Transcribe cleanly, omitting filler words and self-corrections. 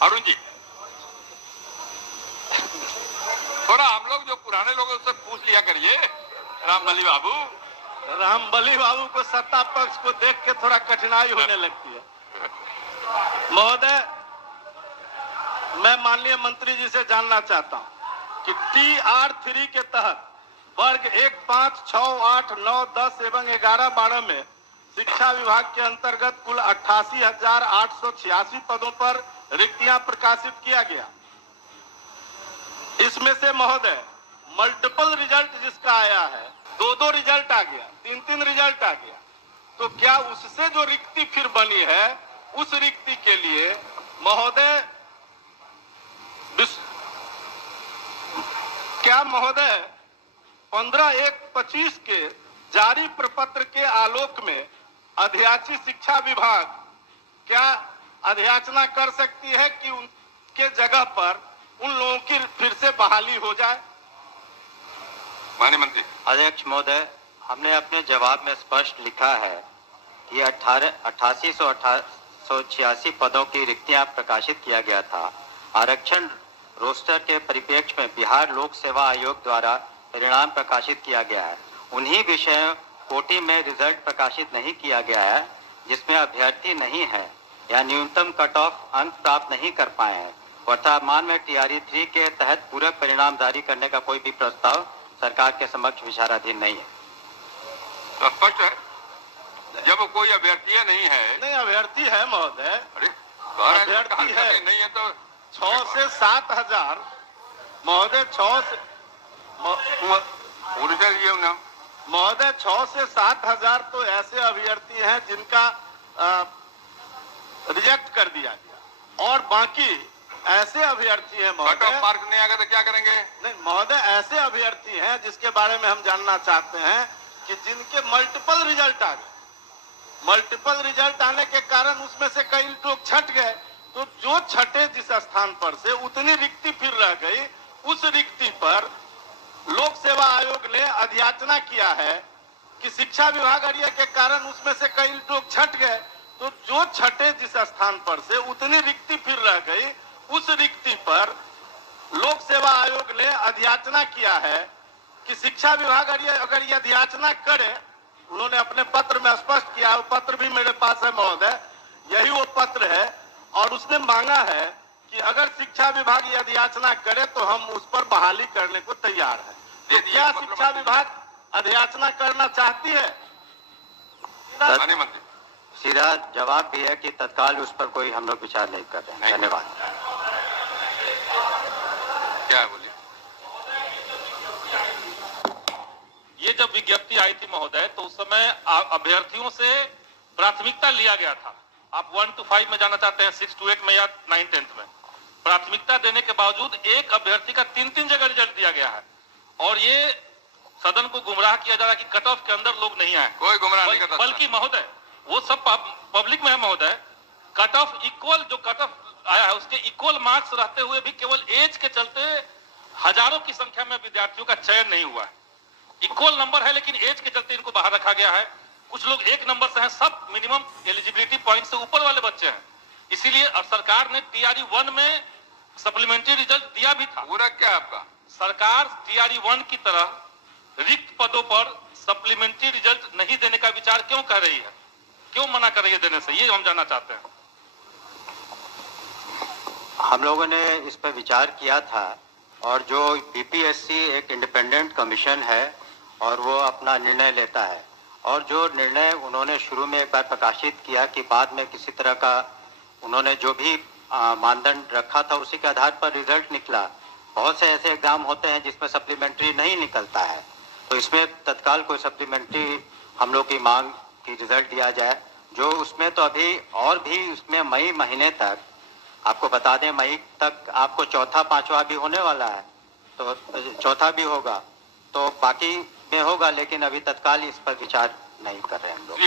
अरुण जी, थोड़ा हम लोग जो पुराने लोगों से पूछ लिया करिए। रामबली बाबू, रामबली बाबू को सत्ता पक्ष को देख के थोड़ा कठिनाई होने लगती है। महोदय, मैं माननीय मंत्री जी से जानना चाहता हूं कि TR3 के तहत वर्ग 1, 5, 6, 8, 9, 10 एवं 11, 12 में शिक्षा विभाग के अंतर्गत कुल 88,886 पदों पर रिक्तियां प्रकाशित किया गया। इसमें से महोदय मल्टीपल रिजल्ट जिसका आया है, 2-2 रिजल्ट आ गया, 3-3 रिजल्ट आ गया, तो क्या उससे जो रिक्ति फिर बनी है उस रिक्ति के लिए महोदय क्या महोदय 15/1/25 के जारी प्रपत्र के आलोक में अध्याची शिक्षा विभाग क्या अध्याचना कर सकती है कि उनके जगह पर उन लोगों की फिर से बहाली हो जाए? माननीय मंत्री। अध्यक्ष महोदय, हमने अपने जवाब में स्पष्ट लिखा है कि 8886 पदों की रिक्तियां प्रकाशित किया गया था। आरक्षण रोस्टर के परिप्रेक्ष्य में बिहार लोक सेवा आयोग द्वारा परिणाम प्रकाशित किया गया है। उन्हीं विषयों कोटि में रिजल्ट प्रकाशित नहीं किया गया है जिसमें अभ्यर्थी नहीं है या न्यूनतम कट ऑफ अंक प्राप्त नहीं कर पाए हैं। वर्तमान में TR3 के तहत पूरक परिणाम जारी करने का कोई भी प्रस्ताव सरकार के समक्ष विचाराधीन नहीं है। तो स्पष्ट है, जब कोई अभ्यर्थी नहीं है। नहीं, अभ्यर्थी है महोदय। अरे अभ्यर्थी है नहीं है तो 6 से 7 हजार महोदय, 6 से महोदय 6 से 7 हजार तो ऐसे अभ्यर्थी हैं जिनका रिजेक्ट कर दिया गया, और बाकी ऐसे अभ्यर्थी हैं महोदय, मार्क नहीं आएगा तो क्या करेंगे? नहीं महोदय, ऐसे अभ्यर्थी हैं जिसके बारे में हम जानना चाहते हैं कि जिनके मल्टीपल रिजल्ट आ गए। मल्टीपल रिजल्ट आने के कारण उसमें से कई लोग छट गए, तो जो छठे जिस स्थान पर से उतनी रिक्ति फिर रह गई, उस रिक्ति पर लोक सेवा आयोग ने अध्याचना किया है कि शिक्षा विभाग अड़िया के कारण उसमें से कई लोग छट गए, तो जो छठे जिस स्थान पर से उतनी रिक्ति फिर रह गई, उस रिक्ति पर लोक सेवा आयोग ने अध्याचना किया है कि शिक्षा विभाग अगर ये अध्याचना करे, उन्होंने अपने पत्र में स्पष्ट किया, वो पत्र भी मेरे पास है महोदय, यही वो पत्र है, और उसने मांगा है कि अगर शिक्षा विभाग ये अध्याचना करे तो हम उस पर बहाली करने को तैयार हैं। तो क्या शिक्षा विभाग अध्याचना करना चाहती है? सीधा जवाब भी है कि तत्काल उस पर कोई हम लोग विचार नहीं कर रहे हैं। धन्यवाद। क्या बोलिए? ये जब विज्ञप्ति आई थी महोदय, तो उस समय अभ्यर्थियों से प्राथमिकता लिया गया था। आप 1 to 5 में जाना चाहते हैं, 6 to 8 में या 9, 10 में, प्राथमिकता देने के बावजूद एक अभ्यर्थी का 3-3 जगह रिजल्ट दिया गया है, और ये सदन को गुमराह किया जा रहा है कि कट ऑफ के अंदर लोग नहीं आए। कोई गुमराह नहीं करता, बल्कि महोदय वो सब पब्लिक में है महोदय। कट ऑफ इक्वल, जो कट ऑफ आया है उसके इक्वल मार्क्स रहते हुए भी केवल एज के चलते हजारों की संख्या में विद्यार्थियों का चयन नहीं हुआ है। इक्वल नंबर है लेकिन एज के चलते इनको बाहर रखा गया है। कुछ लोग 1 नंबर से हैं, सब मिनिमम एलिजिबिलिटी पॉइंट से ऊपर वाले बच्चे हैं। इसीलिए अब सरकार ने TR1 में सप्लीमेंट्री रिजल्ट दिया भी था। पूरा क्या आपका? सरकार TR1 की तरह रिक्त पदों पर सप्लीमेंट्री रिजल्ट नहीं देने का विचार क्यों कर रही है, क्यों मना कर रही है देने से, ये हम जानना चाहते हैं। हम लोगों ने इस पर विचार किया था, और जो BPSC एक इंडिपेंडेंट कमीशन है और वो अपना निर्णय लेता है, और जो निर्णय उन्होंने शुरू में एक बार प्रकाशित किया कि बाद में किसी तरह का उन्होंने जो भी मानदंड रखा था उसी के आधार पर रिजल्ट निकला। बहुत से ऐसे एग्जाम होते हैं जिसमें सप्लीमेंट्री नहीं निकलता है, तो इसमें तत्काल कोई सप्लीमेंट्री हम लोग की मांग की रिजल्ट दिया जाए। जो उसमें तो अभी और भी उसमें मई महीने तक, आपको बता दें मई तक आपको चौथा 5वां भी होने वाला है, तो चौथा भी होगा, तो बाकी में होगा, लेकिन अभी तत्काल इस पर विचार नहीं कर रहे हैं हम लोग।